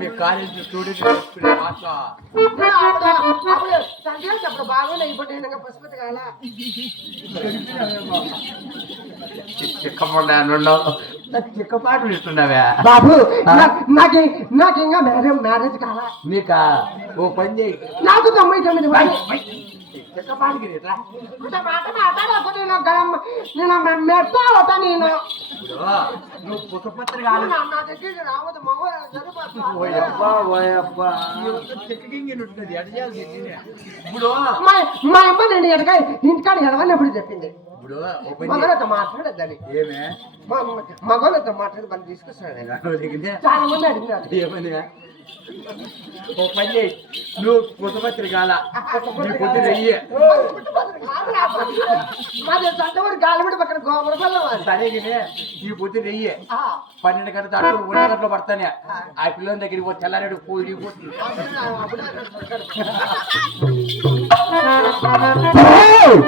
మీ college student ఆశ అప్పుడు సంధ్యానికి అప్పుడు బాగున్నాయి ఇప్పుడు నేను పశుపతి కాల చిక్కపాటు ఇస్తున్నావా బాబు నాకు ఇంకా మ్యారేజ్ కాలా నీకా ఓ పని చేయి నాకు 99 చిక్కపాటికి రేట్రా మాట మాట్లాడకపోతే నేను మెట్ట అవుతా నేను నువ్వు పుట్టపత్రి కాదు నా దగ్గరికి రావద్దు మగ చిక్కగింగినట్టున్నది ఎడ చేయాలి ఇప్పుడు మా అమ్మ నేను ఎడగా ఇంటికాడ ఎడవని ఎప్పుడు చెప్పింది ఇప్పుడు ఓ పని మగలతో మాట్లాడద్దని ఏమే మగలతో మాట్లాడి మనం తీసుకొస్తాను చాలా మంది అడిగినారు ఏమని ఓ పని చేయి నువ్వు పుట్టపత్రి కాల నీ పొద్దు నెయ్యి మాది చందవరి గాలిబడి పక్కన గోపురపల్లం సరే ఈ పొద్దు నెయ్యి 12 గంటల దాకా 1 గంటలో పడతానే ఆ పిల్లల దగ్గరికి పోతే తెల్లారేడు పోయి అప్పుడు